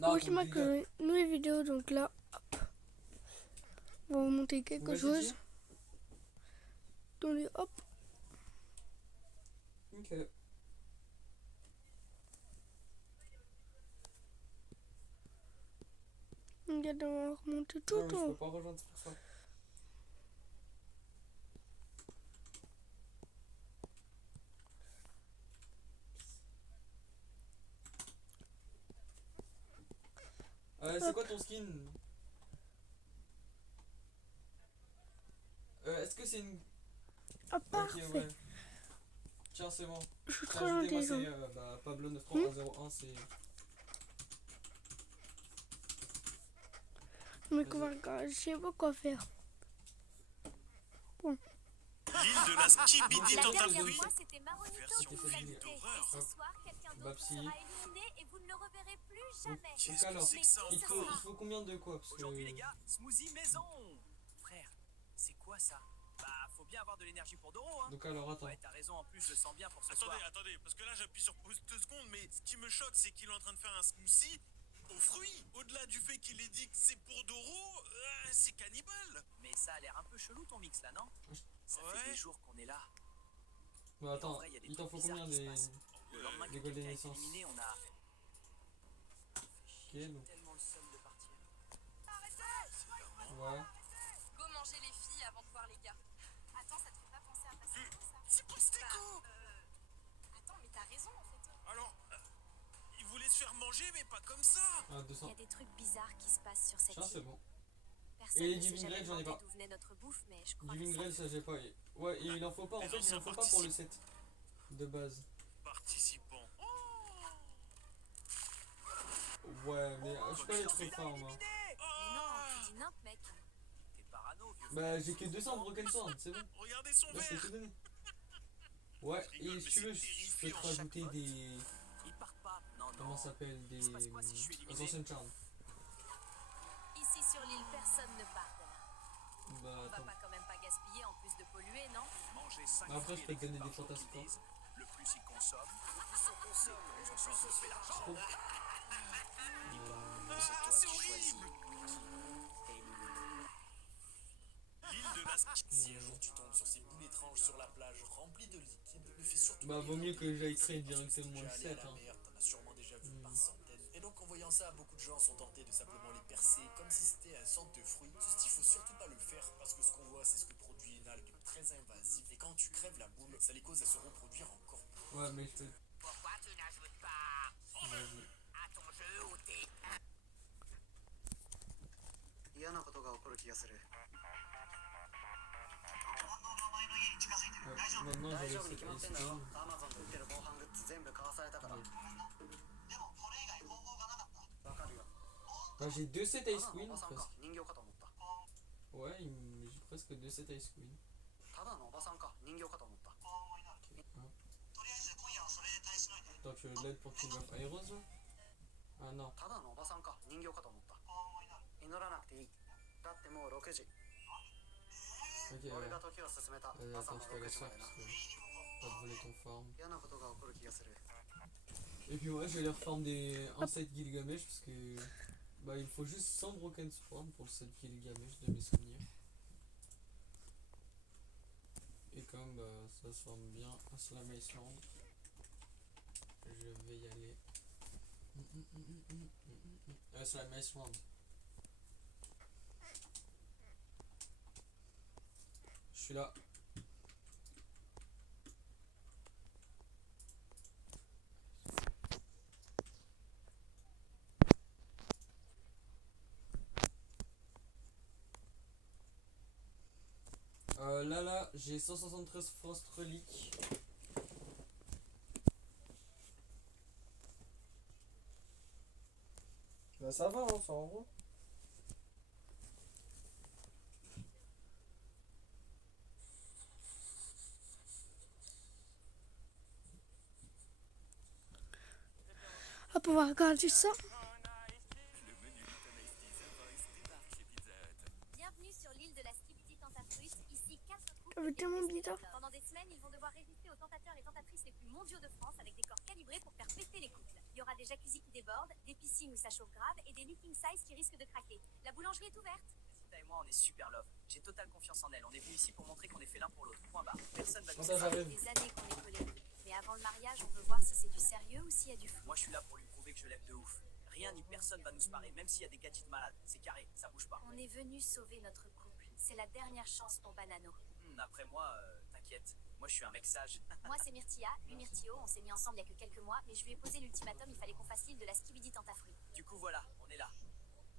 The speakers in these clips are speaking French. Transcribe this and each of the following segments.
Non, Ok, ma une nouvelle vidéo, donc là, hop, on va vous montrer quelque chose. Donc, hop. Ok. Regarde, on va remonter tout Non, mais je en peux haut. pas rejoindre pour ça. C'est quoi ton skin? Est-ce que c'est une... Ah, Ok, parfait. ouais. Tiens, c'est bon. Je suis T'as trop ajouté, moi intelligent. c'est Pablo 93101, c'est... Mais Vas-y. je sais pas quoi faire. Bon. L'île de la Skibidi La Total dernière Fruit. fois, c'était Maronito Version qui vous film invitait. Et d'horreur. ce soir, quelqu'un d'autre Babsi. sera éliminé et vous ne le reverrez plus jamais. Qu'est-ce que alors, c'est que ça il faut combien de quoi? Parce que... Aujourd'hui les gars, smoothie maison. Frère, c'est quoi ça? Bah faut bien avoir de l'énergie pour Doro hein. Donc alors, attends. Ouais t'as raison, en plus je le sens bien pour ce soir. Attendez, parce que là j'appuie sur pause 2 secondes, mais ce qui me choque c'est qu'il est en train de faire un smoothie aux fruits. Au-delà du fait qu'il ait dit que c'est pour Doro, c'est cannibale. Mais ça a l'air un peu chelou ton mix là, non? Ça Ouais. fait des jours qu'on est là. Bah Et en attends, vrai, y a des il t'en trucs faut combien bizarres qui se des... passent. Le lendemain que des quelqu'un golden est essence? éliminé, on a Ok, donc... tellement le seum de partir. Ouais. Go manger les filles avant de voir les gars. Attends, ça te fait pas penser à passer ça? C'est pas Stéco. Attends, mais t'as raison en fait. Alors, il voulait se faire manger, mais pas comme ça. Ah, Il y 200. a des trucs bizarres qui se passent sur cette Tiens, c'est île. bon. Personne Et les ne s'est Divine jamais Grail, j'en ai demandé pas. d'où venait notre bouffe, mais je crois Divine que Grail, ça... ça j'ai pas. Ouais, et il en faut pas, en Les fait, il en anciens faut pas pour le set. De base. Participants. Ouais, mais je suis pas allé trop fort, moi. Mais non, tu dis nimp, mec. T'es parano, vieux. Bah, j'ai que 200 Broken Sword, c'est bon. Regardez son Là, je t'ai verre. tout donné. Ouais, Je rigole, et si mais tu veux, c'est je peux te terrifiant. rajouter des... Ils partent pas. Non, non. Comment ça s'appelle? Des... Il se passe quoi si je suis éliminé? Ascension Charm. Ici sur l'île, personne ne part de là. Bah, On va attends. pas quand même pas gaspiller en plus de polluer, non? Manger 5 Bah, après, je peux te donner des fantasmes. Le plus ils consomment, le plus on consomme, le plus on se fait l'argent. Trop. C'est horrible. L'île de la Si un jour tu tombes sur ces boules étranges sur la plage remplies de liquide, ne fais surtout Bah, pas vaut mieux que j'aille créer créer directement le déjà allé set, à la hein. mer, t'en as sûrement déjà vu par centaines. Et donc en voyant ça, beaucoup de gens sont tentés de simplement les percer comme si c'était un sorte de fruit. Ceci, il faut surtout pas le faire parce que ce qu'on voit, c'est ce que produit une algue très invasive. Et quand tu crèves la boule, ça les cause à se reproduire encore plus. Ouais, mais je te... Pourquoi tu n'ajoutes pas Vas-y. à ton jeu où t'es 嫌なことが起こる気がする。 Ouais, maintenant, 大 j'ai 丈 le 夫に set 決まってん Ice だろ。 Cream. アマゾンで売ってる防犯グッズ全部買わされたから。Ouais. でもこれ以外方法がなかった。わかるよ。 Bah, j'ai 2 sets た Ice だのお Queen, ばさん presque. か人形かと思った。 Ouais, j'ai presque 2 sets Ice Queen. ただのおばさんか人形かと思った。 Hein. とりあえず今夜はそれで耐えしのいで。 Attends, tu veux de l'aide pour King of Heroes, là? Ah non. ただのおばさんか人形かと思った。祈らなくていい。だってもう6時。 Ok, 俺 ouais. が時を進めた。 朝 Attends, の je te 6 laisse 時ま faire でな parce。que pas de voler ton farm. 嫌なことが起こる気がする。 Et puis ouais, je vais les refarm un set Gilgamesh parce que bah il faut juste 100 Broken Sword pour le set Gilgamesh de mes souvenirs. Et comme bah, ça se forme bien à Slime Island, je vais y aller. Slime Island. Je suis là. Là, j'ai 173 Frost Reliques. Bah ça va, hein, ça en gros. Hop, on va regarder ça. Bienvenue sur l'île de la Skibidi Tentafruit. Ici, 4 couples veut tellement bizarre. Pendant des semaines, ils vont devoir résister aux tentateurs et tentatrices les plus mondiaux de France avec des corps calibrés pour faire péter les couples. Il y aura des jacuzzis qui débordent, des piscines où ça chauffe grave et des lits king size qui risquent de craquer. La boulangerie est ouverte. Zita et moi, on est super love. J'ai totale confiance en elle. On est venu ici pour montrer qu'on est fait l'un pour l'autre. Point barre. Personne va nous Ça, séparer. j'arrive. Des années qu'on est collés. Mais avant le mariage, on veut voir si c'est du sérieux ou s'il y a du fou. Moi, je suis là pour lui prouver que je l'aime de ouf. Rien ni personne va nous séparer, même s'il y a des gadgets malades. C'est carré, ça bouge pas. On est venu sauver notre couple. C'est la dernière chance pour Banano. Après moi, t'inquiète. Moi, je suis un mec sage. Moi, c'est Myrtilla, lui Myrtio. On s'est mis ensemble il y a que quelques mois, mais je lui ai posé l'ultimatum, il fallait qu'on fasse l'île de la Skibidi Tentafruit. Du coup, voilà, on est là.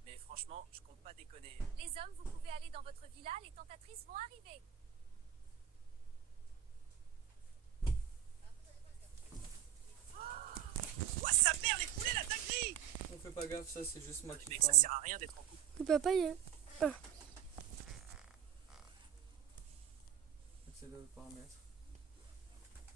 Mais franchement, je compte pas déconner. Les hommes, vous pouvez aller dans votre villa, les tentatrices vont arriver. Ouah, sa mère, les poulets, la dinguerie! On fait pas gaffe, ça c'est juste moi Les qui mecs, ça parle. sert à rien d'être en couple. Le papa, il est... Accéder aux paramètres.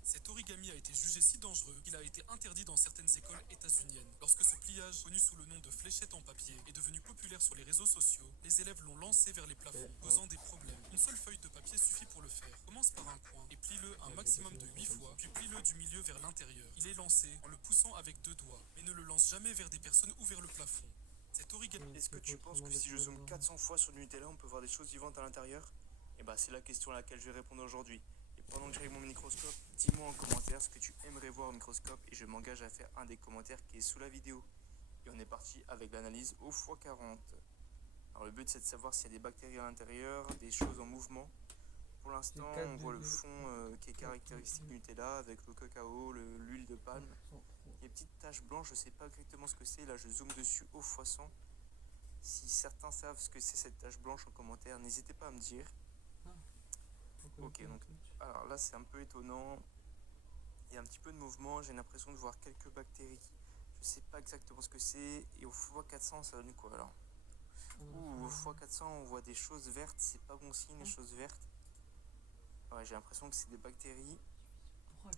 Cet origami a été jugé si dangereux qu'il a été interdit dans certaines écoles états-uniennes. Lorsque ce pliage, connu sous le nom de fléchette en papier, est devenu populaire sur les réseaux sociaux, les élèves l'ont lancé vers les plafonds, posant des problèmes. Une seule feuille de papier suffit pour le faire. Commence par un coin et plie-le un maximum de 8 fois, puis plie-le du milieu vers l'intérieur. Il est lancé en le poussant avec 2 doigts, mais ne le lance jamais vers des personnes ou vers le plafond. Cet origami... Est-ce que tu penses que si je zoome 400 fois sur le Nutella, on peut voir des choses vivantes à l'intérieur? Et bah c'est la question à laquelle je vais répondre aujourd'hui. Et pendant que j'ai mon microscope, dis-moi en commentaire ce que tu aimerais voir au microscope et je m'engage à faire un des commentaires qui est sous la vidéo. Et on est parti avec l'analyse au x40. Alors le but c'est de savoir s'il y a des bactéries à l'intérieur, des choses en mouvement. Pour l'instant on voit le fond qui est caractéristique du Nutella avec le cacao, l'huile de palme. Il y a des petites taches blanches, je sais pas exactement ce que c'est, là je zoome dessus au x100. Si certains savent ce que c'est cette tache blanche en commentaire, n'hésitez pas à me dire. Ok, donc alors là c'est un peu étonnant. Il y a un petit peu de mouvement, j'ai l'impression de voir quelques bactéries. Je sais pas exactement ce que c'est. Et au x400 ça donne quoi alors? Ouh, au x400 on voit des choses vertes, c'est pas bon signe les choses vertes. Ouais, j'ai l'impression que c'est des bactéries.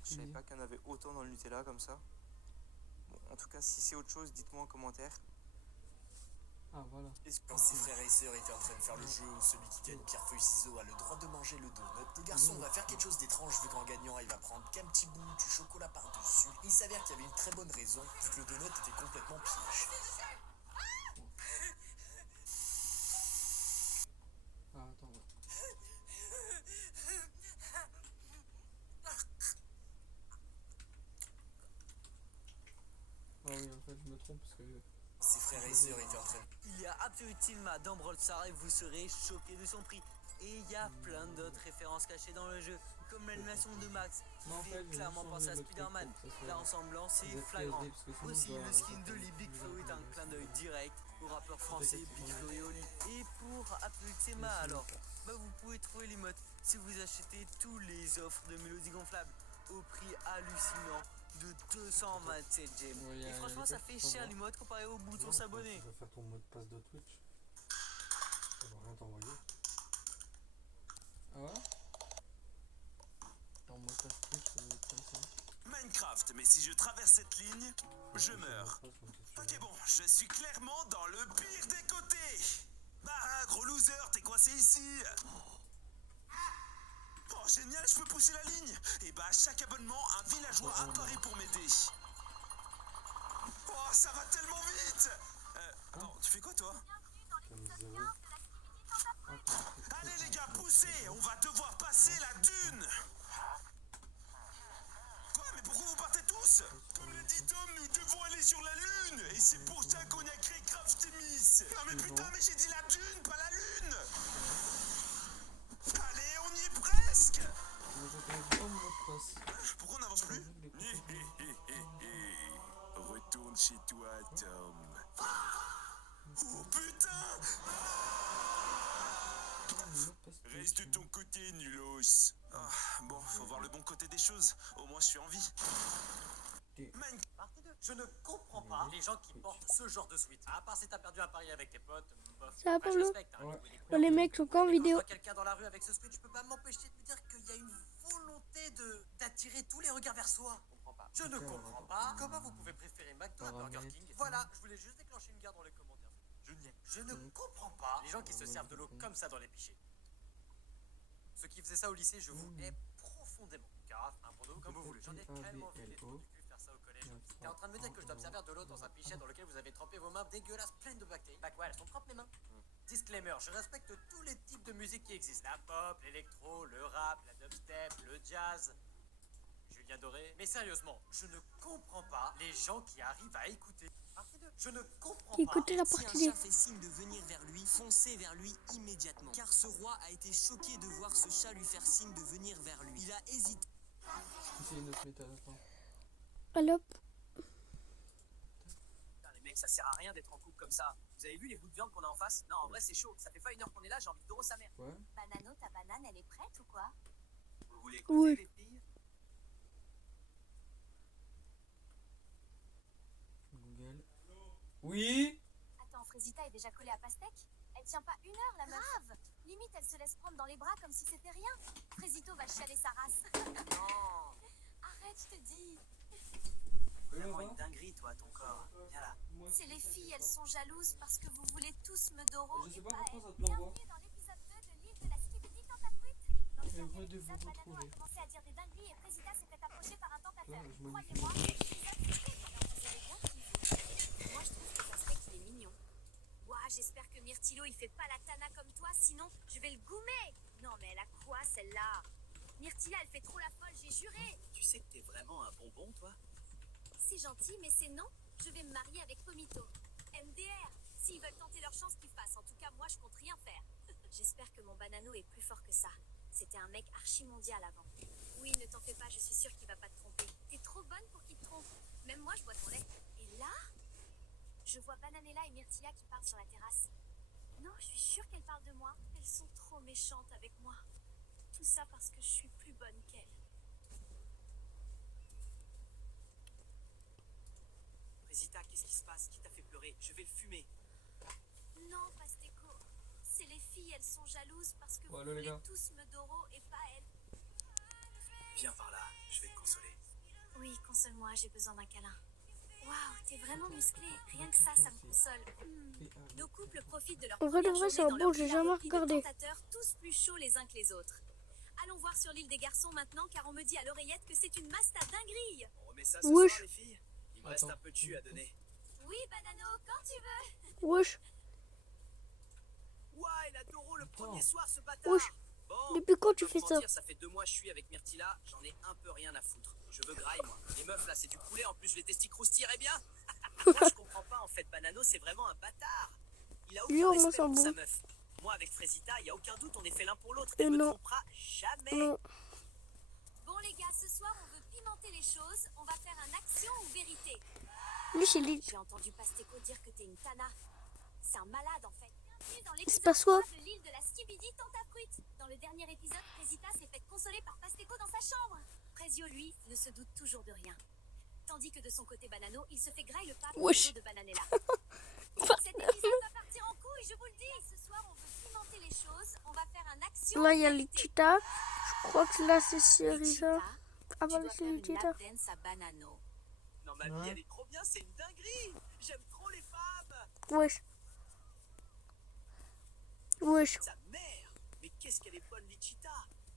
Je savais pas qu'il y en avait autant dans le Nutella comme ça. Bon, en tout cas si c'est autre chose, dites-moi en commentaire. Ah voilà. Quand ses frères et sœurs étaient en train de faire le jeu où celui qui gagne pierre feuille ciseaux a le droit de manger le donut, le garçon va faire quelque chose d'étrange vu qu'en gagnant il va prendre qu'un petit bout du chocolat par-dessus. Il s'avère qu'il y avait une très bonne raison vu que le donut était complètement piège. Ah attends. Ouais. Ah oui en fait je me trompe parce que... Ses frères et sœurs étaient en train de... Il y a absolument d'Ambrolsar et vous serez choqués de son prix. Et il y a plein d'autres références cachées dans le jeu, comme l'animation de Max, Mais en qui fait, fait j'ai clairement juste penser à enlevé le truc Spider-Man. pour que ça soit Là, en semblant, c'est ZPSD, flagrant. parce que sinon, Aussi, je dois le skin arrêter de de Lee Big faire Flo des est un vidéos. clin d'œil direct au rappeur français Peut-être Big que Flo et Oli. Et pour Absolutsema, alors, vous pouvez trouver l'emote si vous achetez tous les offres de Mélodie Gonflable au prix hallucinant de 227 gemmes. Ouais, Et franchement, ça fait cher l'emote comparé au bouton s'abonner. Tu vas faire ton mot de passe de Twitch. Ça va rien t'envoyer. Ah ouais? Attends, moi passe Twitch, ça doit être comme ça. Minecraft, mais si je traverse cette ligne, je meurs. Ok bon, je suis clairement dans le pire des côtés. Bah gros loser, t'es coincé ici. Oh génial, je peux pousser la ligne. Et bah à chaque abonnement, un villageois apparaît pour m'aider. Oh ça va tellement vite. Attends, tu fais quoi toi? Allez les gars, poussez, on va devoir passer la dune. Quoi, mais pourquoi vous partez tous? Comme le dit Tom, nous devons aller sur la lune. Et c'est pour ça qu'on a créé Craftemis. Non mais putain, mais j'ai dit la dune, pas la lune. Allez, on y est presque. Mais je connais pas mon mot de passe. Pourquoi on n'avance plus? Retourne chez toi, Tom. Oh putain! Reste de ton côté, nulos. Ah, bon, faut voir le bon côté des choses. Au moins, je suis en vie. Partie 2. Je ne comprends pas les gens qui portent ce genre de suite. À part si t'as perdu un pari avec tes potes, bof. Ça va, Bah, je Pablo? respecte, hein, Ouais. les goûts des Oh, les mecs sont qu'en Quand je vidéo. vois quelqu'un dans la rue avec ce switch, je peux pas m'empêcher de me dire qu'il y a une volonté d'attirer tous les regards vers soi. Je comprends pas. Je ne comprends pas comment vous pouvez préférer McDo à Burger King. Voilà, je voulais juste déclencher une guerre dans les commentaires. Je ne comprends pas les gens qui se servent de l'eau comme ça dans les pichets. Ceux qui faisaient ça au lycée, je vous hais profondément. Carafe, un pour deux, comme vous voulez. J'en ai tellement vu les trous du cul faire ça au collège. T'es en train de me dire que je dois me servir de l'eau dans un pichet dans lequel vous avez trempé vos mains dégueulasses pleines de bactéries. Bah ouais, elles sont propres mes mains. Disclaimer, je respecte tous les types de musique qui existent. La pop, l'électro, le rap, la dubstep, le jazz. Julien Doré. Mais sérieusement, je ne comprends pas les gens qui arrivent à écouter. Je ne comprends Écoutez la Si un partie chat D. fait signe de venir vers lui, foncez vers lui immédiatement. Car ce roi a été choqué de voir ce chat lui faire signe de venir vers lui. Il a hésité. C'est une autre méthode, attends. Alors, Putain, les mecs, ça sert à rien d'être en couple comme ça. Vous avez vu les bouts de viande qu'on a en face? Non, en vrai, c'est chaud. Ça fait pas 1 heure qu'on est là, j'ai envie de taureau sa mère. Ouais. Banano, ta banane, elle est prête ou quoi? Vous voulez écouter, Oui. les filles? Google. Oui. Attends, Frésita est déjà collée à pastèque? Elle tient pas 1 heure, la meuf. Grave. Limite, elle se laisse prendre dans les bras comme si c'était rien. Frésito va chialer sa race. Non. Arrête, je te dis. Vraiment une dinguerie, toi, ton corps. Viens là. C'est les filles, elles sont jalouses parce que vous voulez tous me doro Je sais et pas pas pourquoi ça elles. te l'envoie. Bienvenue dans l'épisode 2 de l'île de la Skibidi Tentafruit. Dans le Heureux dernier de vous épisode, Banano a retrouver. commencé à dire des dingueries et Frésita s'était approché par un tentateur. Là, je m'en Croyez-moi, l'épisode c'est alors vous allez bien kiffé. Moi, je trouve que ça se fait qu'il est mignon. Ouah, j'espère que Myrtilo il fait pas la tana comme toi, sinon je vais le goumer. Non, mais elle a quoi celle-là? Myrtilla, elle fait trop la folle, j'ai juré. Tu sais que t'es vraiment un bonbon, toi? C'est gentil, mais c'est non. Je vais me marier avec Pomito. MDR. S'ils veulent tenter leur chance, qu'ils fassent. En tout cas, moi, je compte rien faire. J'espère que mon banano est plus fort que ça. C'était un mec archi-mondial avant. Oui, ne t'en fais pas, je suis sûre qu'il va pas te tromper. T'es trop bonne pour qu'il te trompe. Même moi, je bois ton lait. Et là, je vois Bananella et Myrtilla qui parlent sur la terrasse. Non, je suis sûre qu'elles parlent de moi. Elles sont trop méchantes avec moi. Tout ça parce que je suis plus bonne qu'elles. Résita, qu'est-ce qui se passe? Qui t'a fait pleurer? Je vais le fumer. Non, Pasteco. C'est les filles, elles sont jalouses parce que Ouais, vous les voulez gars. tous me doro et pas elles. Viens par là, je vais te consoler. Oui, console-moi, j'ai besoin d'un câlin. Waouh, t'es vraiment musclé. Rien que ça me console. Nos couples profitent de leur En vrai, de première vrai, c'est journée un dans bon, leur j'ai villa jamais remplie de regardé. tentateurs, tous plus chauds les uns que les autres. Allons voir sur l'île des garçons maintenant, car on me dit à l'oreillette que c'est une masta dinguerie. On remet ça ce Wesh. soir, les filles? Il me reste Attends. un peu de jus à donner. Oui, Banano, quand tu veux. Wesh, Ouah, il a Doro le premier Attends. soir, ce bâtard. wesh. Bon, Depuis quand je tu peux fais te ça? mentir, ça fait 2 mois que je suis avec Myrtilla, j'en ai un peu rien à foutre. Je veux graille, moi. Les meufs, là, c'est du poulet, en plus, les testis croustilleraient bien. Moi, je comprends pas, en fait, Banano, c'est vraiment un bâtard. Il a aucun Yo, moi, respect c'est un pour bon. sa meuf. Moi, avec Frésita, il y a aucun doute, on est fait l'un pour l'autre. Elle me non. trompera jamais. Non. Bon les gars, ce soir on veut pimenter les choses. On va faire un action ou vérité. Lui, c'est lui. J'ai entendu Pasteco dire que t'es une tana. C'est un malade en fait. Bienvenue dans C'est l'épisode pas 3 soi. de l'île de la Skibidi Tentafruit. Dans le dernier épisode, Frésita s'est fait consoler par Pasteco dans sa chambre. Présio, lui, ne se doute toujours de rien. Tandis que de son côté Banano, il se fait graille le pape au Wesh. niveau de Bananella. Cet épisode va partir en couille, je vous le dis. Ce soir, on veut pimenter les choses. On va faire un action. Là, il y a ou les vérité. cheetahs. Je crois que là, c'est Cerisa. Les Ah, tu bah, dois c'est faire les une cheetahs. lap dance à Banano. Non, ma vie, elle est trop bien, c'est une dinguerie. J'aime trop les femmes. Wesh. Wesh. Sa mère. Mais qu'est-ce qu'elle est bonne, Lichita.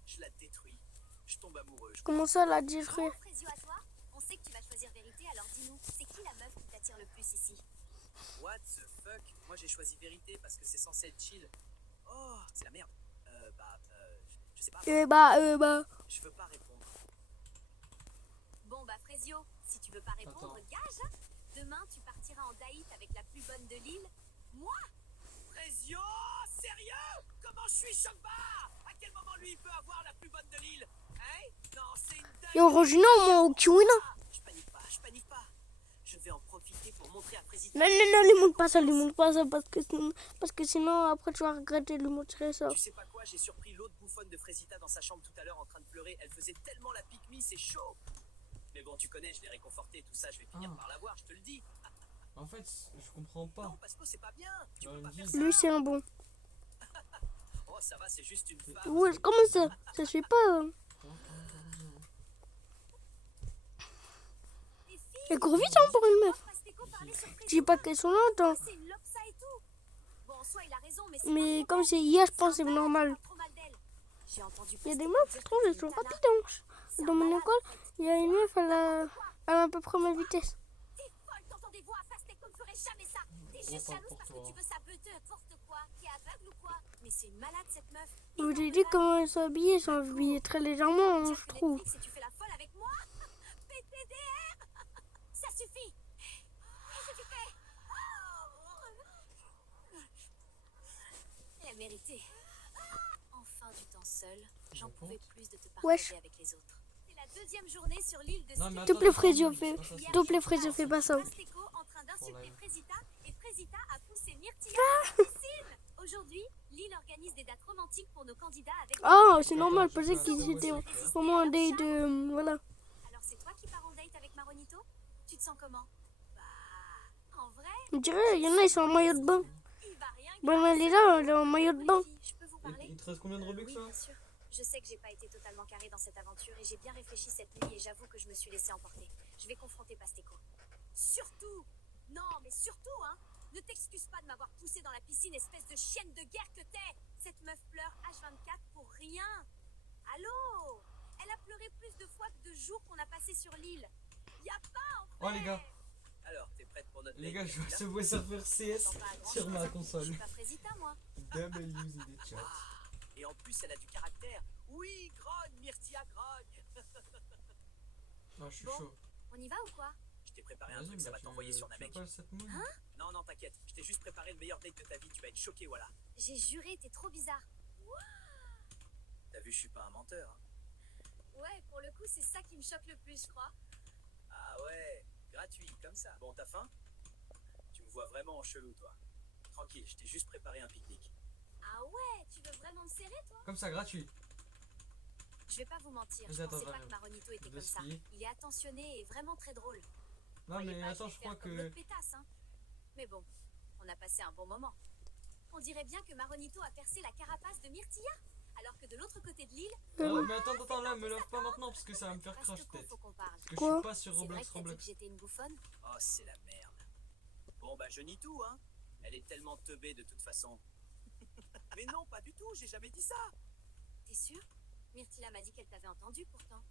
Je la détruis. Je tombe amoureux. Comment ça, la détruire? Bon, Frésio, à toi. On sait que tu vas choisir vérité, alors dis-nous, c'est qui la meuf qui t'attire le plus ici? What the fuck? Moi, j'ai choisi vérité parce que c'est censé être chill. Oh, c'est la merde. Je sais pas. Je veux pas répondre. Bon, bah, Frésio, si tu veux pas répondre, Attends. gage. Demain, tu partiras en daït avec la plus bonne de l'île. Moi? Frésio, sérieux? Comment je suis Chokba? À quel moment lui il peut avoir la plus bonne de l'île? Hein? Non, c'est une dingue. Et original, moi, au Kiwina. Je panique pas. Je vais en profiter pour montrer à Président. Non, lui montre pas ça, parce que sinon, après, tu vas regretter de lui montrer ça. Tu sais pas quoi, j'ai surpris l'autre bouffonne de Frésita dans sa chambre tout à l'heure en train de pleurer. Elle faisait tellement la pique-me, c'est chaud. Mais bon, tu connais, je l'ai réconfortée, tout ça, je vais finir par l'avoir, je te le dis. En fait, je comprends pas. Non, parce que c'est pas bien. Tu Dans peux une pas faire ville. ça. Lui, c'est un bon. Oh, ça va, c'est juste une femme. Ouais, comment ça? Ça se fait pas. Les filles, Elle court vite, hein, pour une meuf. Pasteco parlait sur Je dis pas qu'elles sont lentes, hein. C'est une lopsa et tout. Bon, soit il a raison, mais c'est Mais pas comme trop c'est bon. hier, je pense que c'est un malade, normal. pas trop mal d'elle. J'ai entendu Il y a des Pastéco meufs, je dire trouve, que elles t'es sont une pas tana. pidanches. C'est Dans un mon malade, école, en fait. il y a une meuf, elle a à peu près ma vitesse. T'es folle, t'entends des voix, Pastéco ne ferait jamais ça. T'es Gros, juste parle jalouse pour parce toi. que tu veux sa beuteuse. N'importe quoi. T'es aveugle ou quoi? Mais c'est une malade cette meuf. Je vous ai dit comment elles sont habillées, elles sont habillées très légèrement, hein, Dire je que trouve. Netflix et tu fais la folle avec moi? PTDR. Ça suffit. Qu'est-ce que tu fais? La vérité. Enfin du temps seul. J'en pouvais plus de te partager Wesh. avec les autres. C'est la deuxième journée sur l'île de Non, mais S'il te attends, plaît, attends, Freddy, attends, fais- c'est pas ça, s'il te plaît, Freddy, fais pas ça. Pastéco en train d'insulter live. Frésita et Frésita a poussé Myrtilla à la piscine. Aujourd'hui, l'île organise des dates romantiques pour nos candidats avec... Ah, c'est normal, je Attends, pensais je qu'ils sais étaient pas. vraiment un date de... voilà. Alors c'est toi qui pars en date avec Maronito? Tu te sens comment? Bah, en vrai, On dirait, il y en a, ils sont en maillot de bain. il va rien Bon, elle est là, elle est en maillot de bain. Je peux vous parler? Il te reste combien de Robux Oui, là? bien sûr. Je sais que j'ai pas été totalement carré dans cette aventure et j'ai bien réfléchi cette nuit et j'avoue que je me suis laissé emporter. Je vais confronter Pastéco. Surtout, non mais surtout, hein, ne t'excuse pas de m'avoir poussé dans la piscine, espèce de chienne de guerre que t'es. Cette meuf pleure H24 pour rien. Allô? Elle a pleuré plus de fois que de jours qu'on a passé sur l'île. Y a pas en fait. Oh les gars, Alors, t'es prête pour notre les date, gars, je vois Myrtilla? ce beau serveur CS J'entends pas grand sur chose. ma Je console. suis pas Frésita, moi. WZ chat. Et en plus, elle a du caractère. Oui, grogne, Myrtilla, grogne. Ah, je suis Bon. chaud. On y va ou quoi? Je t'ai préparé un Vas-y, truc, ça bah, va t'envoyer sur tu Namek. veux pas cette moon? Non, non, t'inquiète. Je t'ai juste préparé le meilleur date de ta vie. Tu vas être choqué, voilà. J'ai juré, t'es trop bizarre. T'as vu, je suis pas un menteur. Hein. Ouais, pour le coup, c'est ça qui me choque le plus, je crois. Ah ouais, gratuit, comme ça. Bon, t'as faim? Tu me vois vraiment en chelou, toi. Tranquille, je t'ai juste préparé un pique-nique. Ah ouais, tu veux vraiment me serrer, toi? Comme ça, gratuit. Je vais pas vous mentir, Vas-y, je attends, pensais pas j'arrive. que Maronito était Je comme ça. suis. Il est attentionné et vraiment très drôle. Non, Croyez mais pas, attends, vais je crois faire comme que. l'autre pétasse, hein. Mais bon, on a passé un bon moment. On dirait bien que Maronito a percé la carapace de Myrtilla, alors que de l'autre côté de l'île, Oh, mais attends, là, me love pas maintenant parce que ça va me faire crash Pastéco, tête. faut qu'on parle. Parce que je Quoi? suis pas sur C'est vrai Roblox que t'as dit que Roblox. j'étais une bouffonne? Oh, c'est la merde. Bon, bah, je nie tout, hein. Elle est tellement teubée de toute façon. Mais non, pas du tout, j'ai jamais dit ça. T'es sûr? Myrtilla m'a dit qu'elle t'avait entendu pourtant.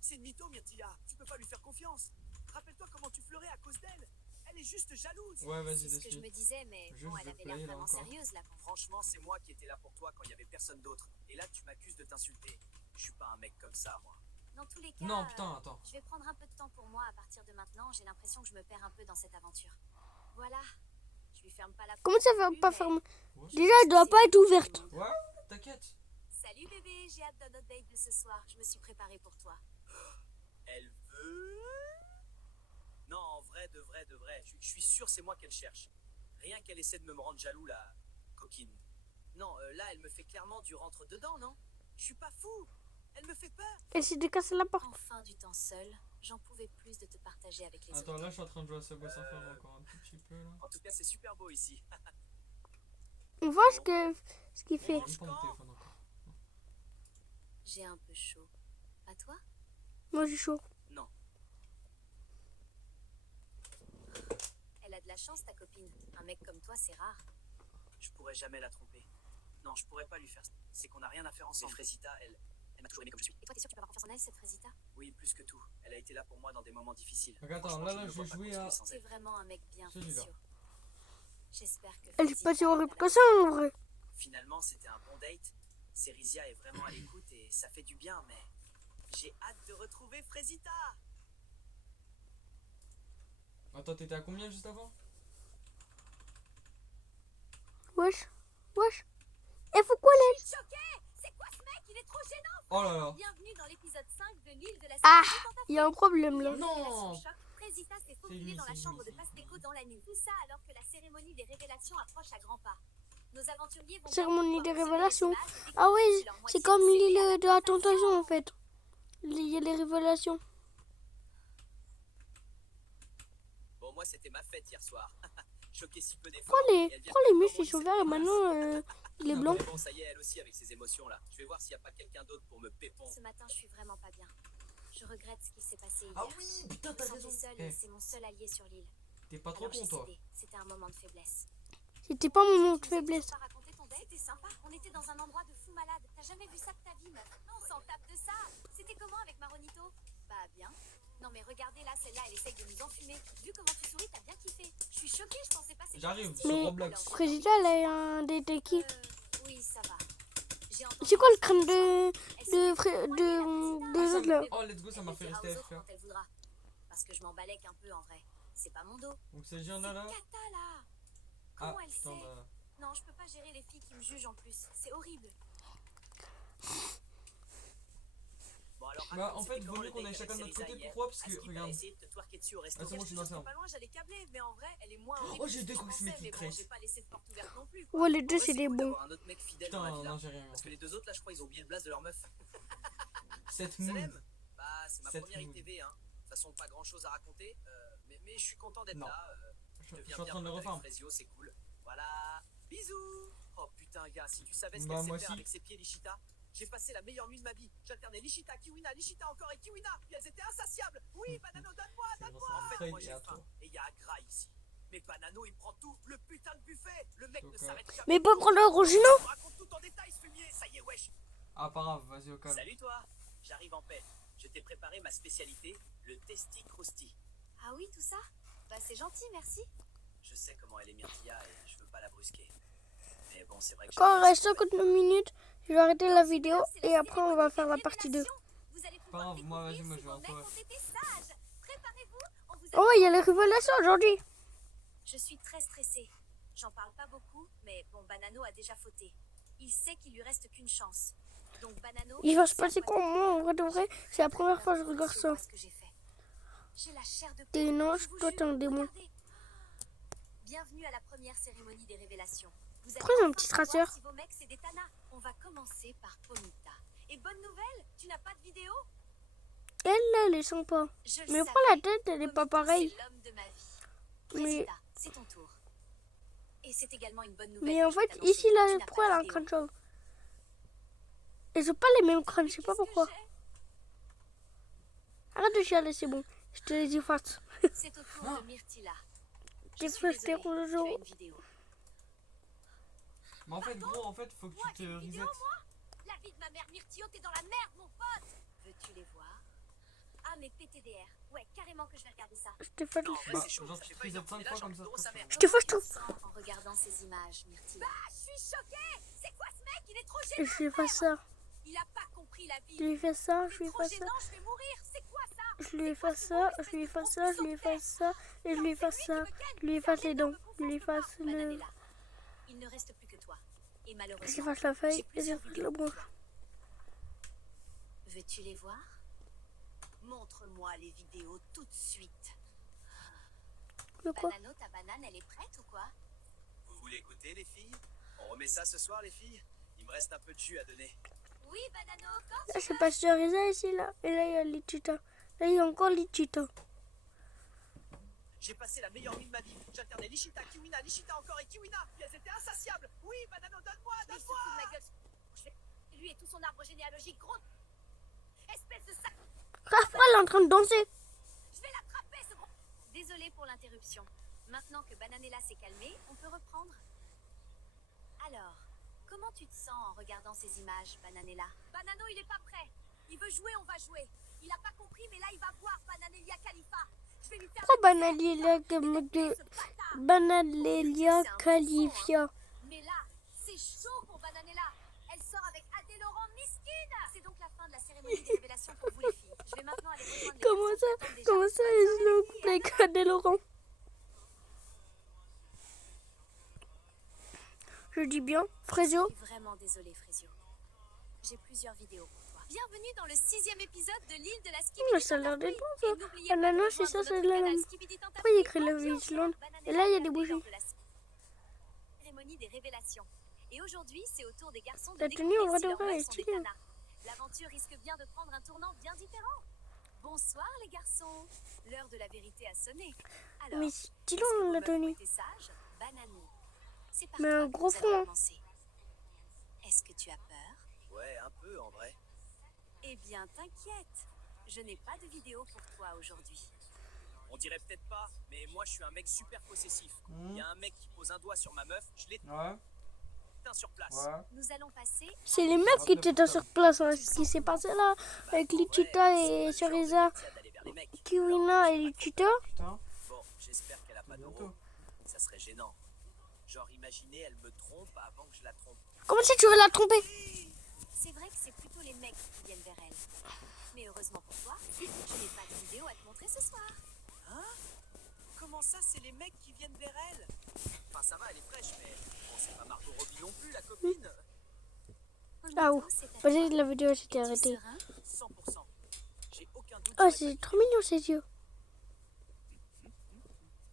C'est une mytho, Myrtilla. Tu peux pas lui faire confiance. Rappelle-toi comment tu fleurais à cause d'elle. Elle est juste jalouse. Ouais, vas-y, C'est ce que je dessus. me disais, mais Juste bon, elle de avait play, l'air là, vraiment encore. sérieuse là. Franchement, c'est moi qui étais là pour toi quand il y avait personne d'autre. Et là, tu m'accuses de t'insulter. Je suis pas un mec comme ça, moi. Dans tous les cas, Non, putain, attends. je vais prendre un peu de temps pour moi à partir de maintenant. J'ai l'impression que je me perds un peu dans cette aventure. Voilà. Je lui ferme pas la Comment ça porte va non plus, pas mais- fermer? Ouais. Déjà, elle doit pas être ouverte. Ouais, t'inquiète. Salut bébé, j'ai hâte de notre date de ce soir. Je me suis préparée pour toi. Elle veut... Non, en vrai, de vrai, de vrai. Je suis sûr c'est moi qu'elle cherche. Rien qu'elle essaie de me rendre jaloux, la coquine. Non, là, elle me fait clairement du rentre-dedans, non? Je suis pas fou. Elle me fait peur. Elle s'est décassée la porte. Enfin du temps seul, j'en pouvais plus de te partager avec les Attends, autres. là, je suis en train de jouer à Subway Surfer encore un tout petit peu là. En tout cas, c'est super beau ici. On voit ce qu'il fait. J'ai pas mon téléphone encore. J'ai un peu chaud. À toi? Moi, j'ai chaud. Non. Elle a de la chance, ta copine. Un mec comme toi, c'est rare. Je pourrais jamais la tromper. Non, je pourrais pas lui faire ça. C'est qu'on a rien à faire ensemble. Mais Frésita, elle m'a toujours aimé comme je suis. Et toi, t'es sûr que tu peux avoir confiance en elle, cette Frésita? Oui, plus que tout. Elle a été là pour moi dans des moments difficiles. Donc attends, Franchement, là, ne je me vais vois pas jouer continuer à. sans C'est elle. vraiment un mec bien Celui-là. précieux. J'espère que Elle est Frésita pas si horrible va que ça, en vrai. Finalement, c'était un bon date. Cérizia est vraiment à l'écoute et ça fait du bien, mais j'ai hâte de retrouver Frésita. Attends, t'étais à combien juste avant? Wesh. Wesh. Eh, faut quoi, Je suis choquée! C'est quoi ce mec? Il est trop gênant! Oh là là. Bienvenue dans l'épisode 5 de l'île de la Ah, Cité il y a un problème là. Non. Frésita s'est lui, faufilée dans la c'est chambre lui, de c'est Pastéco dans la nuit. Tout ça alors que la cérémonie des révélations approche à grands pas. Nos aventuriers vont Cérémonie pouvoir des observer révélations. les images et Ah découvrir oui, si leur c'est moitié comme possédait l'île la de la tentation en fait. Il y a les révélations. Bon, moi, c'était ma fête hier soir. Choqué si peu d'efforts. Pourquoi et elle vient les de muscles me ils sont rebondir verts et cette maintenant il est blanc? Mais bon, ça y est, elle aussi avec ses émotions là. Je vais voir s'il n'y a pas quelqu'un d'autre pour me pépon. Ce matin, je suis vraiment pas bien. Je regrette ce qui s'est passé hier. Ah oui, putain, Je t'as me raison. sentais seule Eh, et c'est mon seul allié sur l'île. t'es pas trop Alors j'ai con toi. cédé. C'était un moment de faiblesse. C'était pas mon moment de Tu nous as faiblesse. toujours pas raconté ton C'était sympa, on était dans un endroit de fou malade. T'as jamais vu ça de ta vie, meuf? Non, on s'en tape de ça. C'était comment avec Maronito? Bah bien. Non mais regardez là, celle-là, elle essaye de nous enfumer. Vu comment tu souris, t'as bien kiffé. Je suis choquée, je pensais pas. J'arrive sur Mais Roblox. Frégida, elle a un détective. Oui, ça va. J'ai entendu C'est quoi le parler crâne de de l'autre là? Oh, let's go, ça m'a fait rester Elle le dira aux AFK. autres quand elle voudra. Parce que je m'en balèque un peu en vrai. C'est pas mon dos. Donc c'est Gianna là. Kata là. Comment elle attends, sait? Non, je peux pas gérer les filles qui me jugent en plus. C'est horrible. Bon, alors, Bah, raconte, en fait, c'était vaut comment mieux le qu'on date aille chacun de avec notre côté. Célisa hier? Pourquoi? Parce Est-ce que, qu'il regarde. t'a essayé de te twerker dessus au resto? Ah, c'est bon, je suis dans ça. pas loin, j'allais câbler, mais en vrai, elle est moins Oh, horrible j'ai que deux je cosmétiques pensais, mais bon, crèches. j'ai pas laissé de porte ouverte non plus, quoi. Ouais, les deux, En vrai, c'est des cool bons. d'avoir un autre mec fidèle dans la Putain, villa. non, j'ai rien. Parce que les deux autres, là, je crois, ils ont oublié le blast de leur meuf. Cette moon. Salem, bah, c'est ma Cette première moon. ITV, hein. De toute façon, pas grand chose à raconter, mais je suis content d'être Non. là. Je Je suis deviens en bien train de le pote refaire. avec Frezio, c'est cool. Voilà, bisous. Oh putain, gars, si tu savais ce Bah, qu'elle moi sait faire aussi. avec ses pieds, Lishita. J'ai passé la meilleure nuit de ma vie. J'alternais Lishita, Kiwina, Lishita encore et Kiwina. Et elles étaient insatiables. Oui, Banano, donne-moi, C'est donne-moi. grâce à En fait, Craig moi et j'ai à faim. toi. Et il y a Agra ici. Mais Banano, il prend tout. Le putain de buffet. Le mec ne Ok. s'arrête jamais. Mais pas prendre un Rogino? Je raconte tout en détail, ce fumier. Ça y est, wesh. Ah, pas grave, vas-y au calme. Salut toi. J'arrive en paix. Je t'ai préparé ma spécialité, le testi crousti. Ah oui, tout ça? Bah c'est gentil, merci. Je sais comment elle est Myrtilla et je veux pas la brusquer. Mais bon, c'est vrai que Quand il reste 59 minutes, je vais arrêter la vidéo et après on va faire la partie 2. Vous allez Pas pouvoir grave, moi, vas-y, découvrir moi, si je vais vos en mecs toi. ont été sages. Préparez-vous, on vous a... Oh, il y a les révélations aujourd'hui. Je suis très stressée. J'en parle pas beaucoup, mais bon, Banano a déjà fauté. Il sait qu'il lui reste qu'une chance. Donc Banano... Il va se passer quoi? Moi, en vrai de vrai, c'est la première fois que je regarde ça. Ce que j'ai fait. J'ai la chair de T'es une poule, ange, je vous toi jure. t'es un démon. Regardez. Bienvenue à la première cérémonie des révélations. Vous allez Pourquoi ils ont un enfin petit savoir traceur? si vos mecs c'est des tanas. On va commencer par Pomita. Et bonne nouvelle, tu n'as pas de vidéo? Elle, là, elle est sympa. Je le Mais savais. pourquoi la tête, elle est pas Pomito, pareille? C'est l'homme de ma vie. Mais, Résida, c'est ton tour. Et c'est également une bonne nouvelle. mais que en je vais fait, t'annoncer. ici, Tu là, n'as pourquoi pas elle a de un vidéo. crâne chauve? Ils ont pas les mêmes crânes, je sais pas pourquoi. Arrête de chialer, c'est bon. Je te les efface. C'est au tour de Myrtilla. Je J'ai suis fait désolée, tes rouleaux. tu as une vidéo. Mais en fait, gros, en fait, faut que Moi, tu te j'ai une vidéo, reset. moi? La vie de ma mère Myrtillo, t'es dans la merde, mon pote. Veux-tu les voir? Ah, mais PTDR. Ouais, carrément que je vais regarder ça. Je te fais Non, en vrai, Bah, c'est chaud. genre, Ça tu fait te pas une reset heure qu'on 5 est là, fois j'ai comme envie ça. de sa mère. Je te fâche tout. En regardant ces images, Myrtilla. Bah, je suis choquée. C'est quoi ce mec? Il est trop Je gênant. lui fais ça. Il a pas compris la vie. Je lui fais ça, je Il est lui trop fais ça. gênant, je vais mourir. C'est quoi ça? Je lui fais ça, je lui fais ça, je lui fais ça, et je lui fais ça. Je lui efface les dents. Je lui efface le. Bananella. Il ne reste plus que toi. Et Je malheureusement, efface la feuille j'ai et plusieurs j'efface vidéos le pour branche. toi. Veux-tu les voir? Montre-moi les vidéos tout de suite. De quoi? Banano, ta banane, elle est prête ou quoi? Vous voulez écouter, les filles? On remet ça ce soir, les filles? Il me reste un peu de jus à donner. Oui, Banano, quand Là, c'est pasteurisé ici, là. Et là, il y a Lichita. Là, il y a encore Lichita. J'ai passé la meilleure nuit de ma vie. J'alternais Lishita, Kiwina, Lishita encore et Kiwina. Et elles étaient insatiables. Oui, Banano, donne-moi, je vais se donne-moi. foutre de ma gueule. Je vais... Lui et tout son arbre généalogique, gros... Espèce de sac... Ah, pourquoi elle est en train de danser? Je vais l'attraper, ce gros... Désolée pour l'interruption. Maintenant que Bananella s'est calmée, on peut reprendre. Alors, comment tu te sens en regardant ces images, Bananella? Banano, il est pas prêt. Il veut jouer, on va jouer. Il a pas compris, mais là, il va voir Bananelia Khalifa. Je vais lui faire... Pourquoi Bananelia Bananelia Califia? Mais là, c'est chaud pour Bananella. Elle sort avec Adé Laurent Miskine. C'est donc la fin de la cérémonie des révélations pour vous, les filles. Je vais maintenant aller rejoindre les Comment garçons ça? qui attendent déjà. Comment ça, ils se le coupent avec Adé Laurent? Je dis bien, Frésio. Je suis vraiment désolée, Frésio. J'ai plusieurs vidéos pour toi. Bienvenue dans le 6e épisode de l'île de la Mais ça a l'air d'être bon, ça. Skibidi. Ah, non, c'est ça, c'est de la lame. Pourquoi il y a écrit Love Island? Et là, il y a des bougies. Cérémonie des révélations. Et aujourd'hui, c'est au tour des garçons de La tenue, en découvrir vrai si de leurs vrai, meufs elle est sont des stylée. tanas. L'aventure risque bien de prendre un tournant bien différent. Bonsoir les garçons. L'heure de la vérité a sonné. Alors, Mais est-ce stylé, que vos la meufs ont tenue. été sages? Banano. C'est par Mais toi un que gros nous allons fond, hein. commencer. Est-ce que tu as peur? Ouais, un peu en vrai. Eh bien, t'inquiète. Je n'ai pas de vidéo pour toi aujourd'hui. On dirait peut-être pas, mais moi je suis un mec super possessif. Il y a un mec qui pose un doigt sur ma meuf, je l'ai. Ouais. certain sur place. Ouais. Nous allons passer. C'est les mecs qui étaient sur place, hein, ce qui s'est passé là, avec Lichita et Cereza, D'aller vers les mecs. Kiwina et Lichita. Putain. Bon, j'espère qu'elle a pas d'euro. Bientôt. Ça serait gênant. Genre, imaginez, elle me trompe avant que je la trompe. Comment ça tu veux la tromper? C'est vrai que c'est plutôt les mecs qui viennent vers elle. Mais heureusement pour toi, je n'ai pas de vidéo à te montrer ce soir. Hein? Comment ça, c'est les mecs qui viennent vers elle? Enfin, ça va, elle est fraîche, mais bon, c'est pas Margot Robbie non plus, la copine. Ah ouais, vas-y, la vidéo s'était arrêtée. 100%. J'ai aucun doute. Oh, sur la c'est trop mignon ses yeux.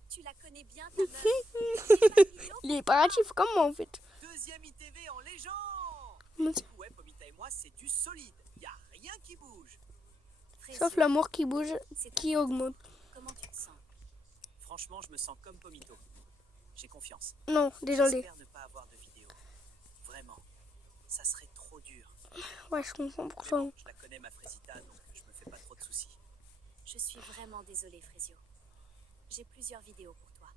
Tu la connais bien, ta meuf. Il est paratif comme moi en fait. deuxième ITV en légende. Mais- Ouais, Pomita et moi, c'est du solide. Y a rien qui bouge. Sauf l'amour qui bouge, qui augmente. Comment tu te sens? Franchement, je me sens comme Pomito. J'ai confiance. Non, désolé. J'espère ne pas avoir de vidéo. Vraiment. Ça serait trop dur. Ouais, je comprends pour Mais ça. bon, je la connais, ma Frésita, donc je me fais pas trop de soucis. Je suis vraiment désolée, Frésio. J'ai plusieurs vidéos pour toi.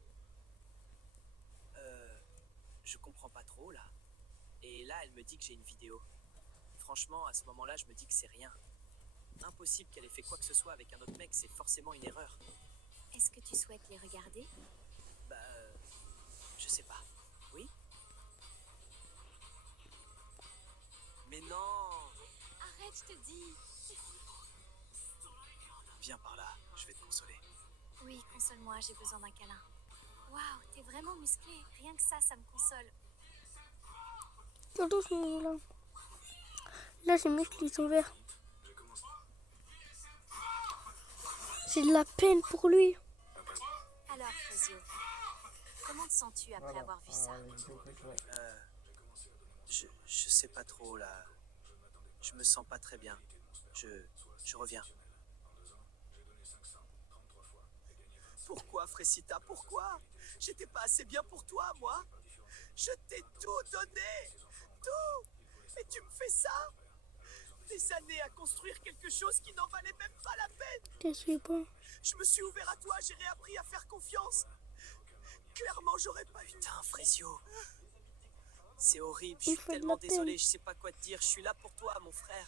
Je comprends pas trop, là. Et là, elle me dit que j'ai une vidéo. Franchement, à ce moment-là, je me dis que c'est rien. Impossible qu'elle ait fait quoi que ce soit avec un autre mec, c'est forcément une erreur. Est-ce que tu souhaites les regarder? Bah, je sais pas. Oui? Mais non! Arrête, je te dis. Viens par là, je vais te consoler. Oui, console-moi, j'ai besoin d'un câlin. Waouh, t'es vraiment musclé. Rien que ça me console. Surtout ce moment-là. Là, ses muscles ils sont verts. J'ai de la peine pour lui. Alors, Frésio, comment te sens-tu après Voilà. avoir vu ça? Ah, la vidéo préférée. Je sais pas trop, là. Je me sens pas très bien. Je reviens. Pourquoi, Frésita, pourquoi? J'étais pas assez bien pour toi, moi? Je t'ai tout donné! Tout! Et tu me fais ça? Des années à construire quelque chose qui n'en valait même pas la peine! Qu'est-ce que pas? Je me suis ouvert à toi, j'ai réappris à faire confiance. Clairement, j'aurais pas eu... Putain, Frésio. C'est horrible, je Il suis fait de tellement la peine. désolé, je sais pas quoi te dire. Je suis là pour toi, mon frère.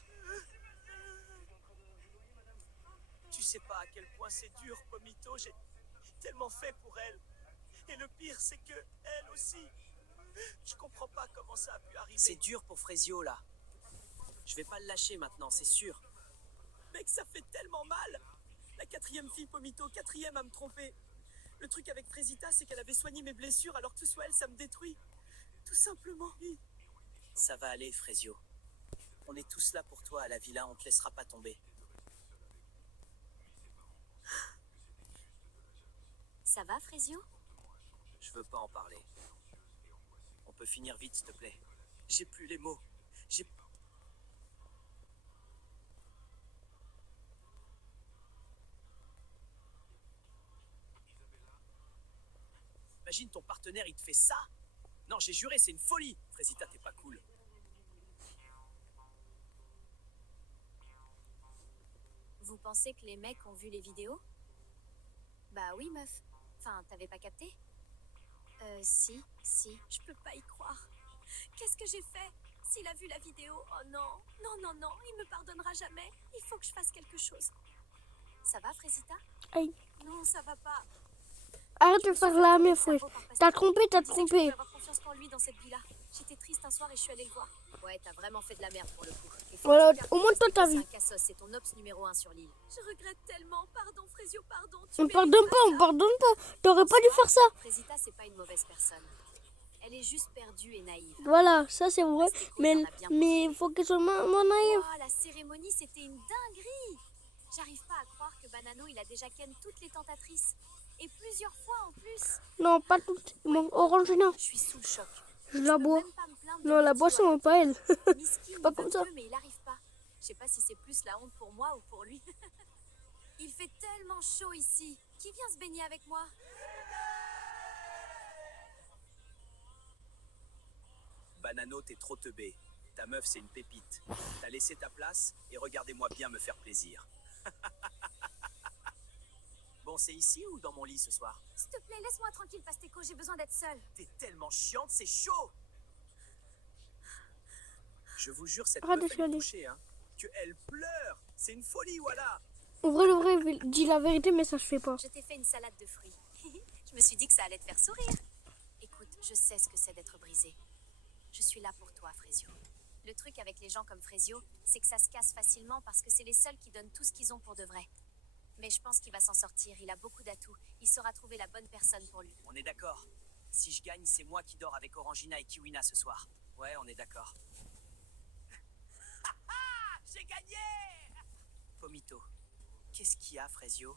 Tu sais pas à quel point c'est dur, Pomito. J'ai tellement fait pour elle. Et le pire, c'est que elle aussi. Je comprends pas comment ça a pu arriver. C'est dur pour Frésio, là. Je vais pas le lâcher maintenant, c'est sûr. Mec, ça fait tellement mal. La 4e fille, Pomito, 4e à me tromper. Le truc avec Frésita, c'est qu'elle avait soigné mes blessures, alors que ce soit elle, ça me détruit. Tout simplement. Ça va aller, Frésio. On est tous là pour toi à la villa, on te laissera pas tomber. Ça va, Frésio? Je veux pas en parler. On peut finir vite, s'il te plaît. J'ai plus les mots. J'ai... Imagine ton partenaire, il te fait ça? Non, j'ai juré, c'est une folie. Frésita, t'es pas cool. Vous pensez que les mecs ont vu les vidéos? Bah oui, meuf. Enfin, t'avais pas capté? Si. Je peux pas y croire. Qu'est-ce que j'ai fait? S'il a vu la vidéo, oh non. Non, il me pardonnera jamais. Il faut que je fasse quelque chose. Ça va, Frésita? Aïe. Non, ça va pas. Arrête de faire la meuf, wesh. T'as trompé, t'as Je trompé. peux avoir confiance en lui dans cette vie-là. J'étais triste un soir et je suis allée le voir. Ouais, t'as vraiment fait de la merde pour le coup. Et faut Voilà, que tu au moins toi, t'as c'est vu. un cassos, c'est ton ops numéro 1 sur l'île. Je regrette tellement. Pardon, Frésio, pardon. On pardonne pas. T'aurais pas dû faire ça. Frésita, c'est pas une mauvaise personne. Elle est juste perdue et naïve. Voilà, ça c'est vrai. Mais il faut qu'elle soit moins naïve. Oh, la cérémonie, c'était une dinguerie. J'arrive pas à croire que Banano, il a déjà ken toutes les tentatrices. Et plusieurs fois en plus. Non, pas toutes. Mon orangina. Je suis sous le choc. Je la bois. Non, la boisson, pas elle. Miskin, Pas il comme veut ça. mieux, mais il arrive pas. Je sais pas si c'est plus la honte pour moi ou pour lui. Il fait tellement chaud ici. Qui vient se baigner avec moi? Banano, t'es trop teubé. Ta meuf, c'est une pépite. T'as laissé ta place et regardez-moi bien me faire plaisir. Bon, c'est ici ou dans mon lit ce soir? S'il te plaît, laisse-moi tranquille, Pasteco, j'ai besoin d'être seule. T'es tellement chiante, c'est chaud. Je vous jure, cette Arrête meuf, de elle est chialer. touchée, hein. Elle pleure. C'est une folie, voilà. Ouvrez, dis la vérité, mais ça se fait pas. Je t'ai fait une salade de fruits. Je me suis dit que ça allait te faire sourire. Écoute, je sais ce que c'est d'être brisé. Je suis là pour toi, Frésio. Le truc avec les gens comme Frésio, c'est que ça se casse facilement parce que c'est les seuls qui donnent tout ce qu'ils ont pour de vrai. Mais je pense qu'il va s'en sortir, il a beaucoup d'atouts. Il saura trouver la bonne personne pour lui. On est d'accord. Si je gagne, c'est moi qui dors avec Orangina et Kiwina ce soir. Ouais, on est d'accord. J'ai gagné! Pomito, qu'est-ce qu'il y a, Frésio?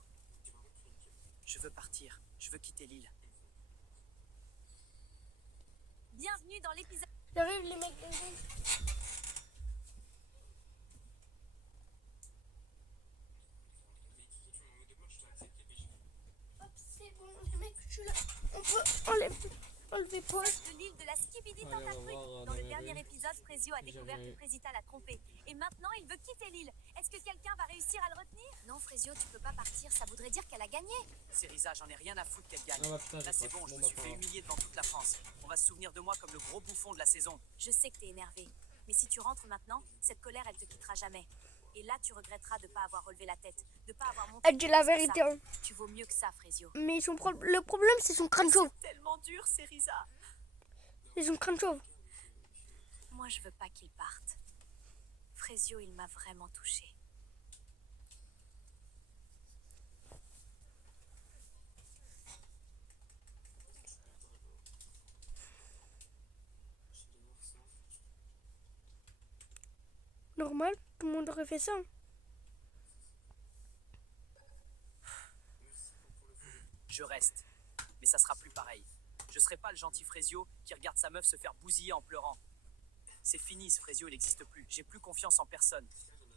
Je veux partir. Je veux quitter l'île. Bienvenue dans l'épisode... J'arrive, les mecs. Hop, c'est bon, les mecs, je suis là. On peut enlever Paul. de l'île de la Skibidi Allez, on va Tentacruit. voir, Dans le Annabelle. dernier épisode, Frésio a découvert Jamais. que Frésita l'a trompé. Et maintenant, il veut quitter l'île. Est-ce que quelqu'un va réussir à le retenir? Non, Frésio, tu peux pas partir. Ça voudrait dire qu'elle a gagné. Cérisa, j'en ai rien à foutre qu'elle gagne. Ah bah putain, Là, j'ai c'est pas. bon, je Bon, me bah, suis pas fait grave. humilier devant toute la France. On va se souvenir de moi comme le gros bouffon de la saison. Je sais que t'es énervé. Mais si tu rentres maintenant, cette colère, elle te quittera jamais. Et là, tu regretteras de pas avoir relevé la tête. De pas avoir montré... Elle dit la vérité. Hein. Tu vaux mieux que ça, Frésio. Mais le problème, c'est son crâne chauve. C'est tellement dur, Cérisa. C'est son crâne chauve. Moi, je veux pas qu'il parte. Frésio, il m'a vraiment touchée. Normal, tout le monde aurait fait ça. Je reste. Mais ça sera plus pareil. Je serai pas le gentil Frésio qui regarde sa meuf se faire bousiller en pleurant. C'est fini, ce Frésio, il n'existe plus. J'ai plus confiance en personne.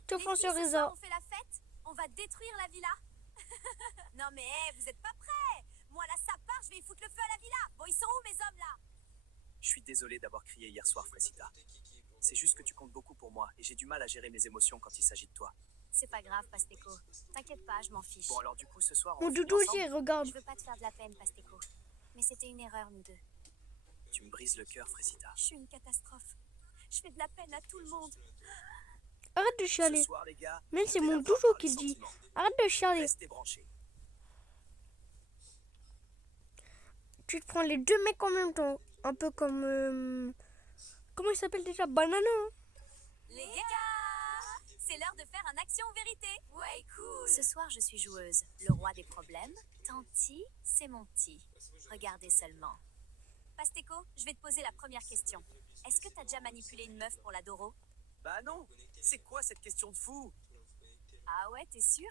Tout Les François filles, ce soir, Reza. on fait la fête? On va détruire la villa? Non mais, vous êtes pas prêts? Moi là, ça part, je vais y foutre le feu à la villa. Bon, ils sont où mes hommes là? Je suis désolé d'avoir crié hier soir, Frésita. C'est juste que tu comptes beaucoup pour moi et j'ai du mal à gérer mes émotions quand il s'agit de toi. C'est pas grave, Pasteco. T'inquiète pas, je m'en fiche. Bon, alors du coup, ce soir, on Mon finit doudou aussi, ensemble. regarde. Je veux pas te faire de la peine, Pasteco. Mais c'était une erreur, nous deux. Tu me brises le cœur, Frésita. Je suis une catastrophe. Je fais de la peine à tout le monde. Arrête de Ce chialer. soir, les gars, Même c'est je vais mon la voir doudou par qui les le dit. sentiments. Arrête de chialer. Restez branchés. Tu te prends les deux mecs en même temps. Un peu comme... Comment il s'appelle déjà? Banana. Hein. Les gars, c'est l'heure de faire un action ou vérité. Ouais, cool. Ce soir, je suis joueuse. Le roi des problèmes. Tanti, c'est mon petit. Regardez seulement. Pasteco, je vais te poser la première question. Est-ce que t'as déjà manipulé une meuf pour la Doro? Bah non. C'est quoi cette question de fou? Ah ouais, t'es sûr?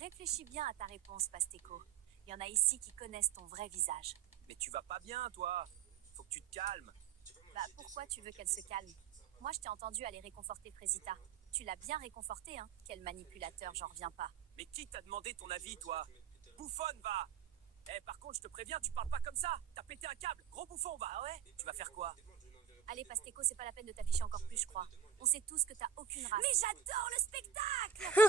Réfléchis bien à ta réponse, Pasteco. Il y en a ici qui connaissent ton vrai visage. Mais tu vas pas bien, toi. Faut que tu te calmes. Bah pourquoi tu veux qu'elle se calme? Moi, je t'ai entendu aller réconforter Frésita. Tu l'as bien réconforté, hein? Quel manipulateur, j'en reviens pas. Mais qui t'a demandé ton avis, toi? Bouffonne, va. Eh, par contre, je te préviens, tu parles pas comme ça. T'as pété un câble. Gros bouffon, va. Ah ouais? Tu vas faire quoi? Allez, Pasteco, c'est pas la peine de t'afficher encore plus, je crois. On sait tous que t'as aucune race. Mais j'adore le spectacle!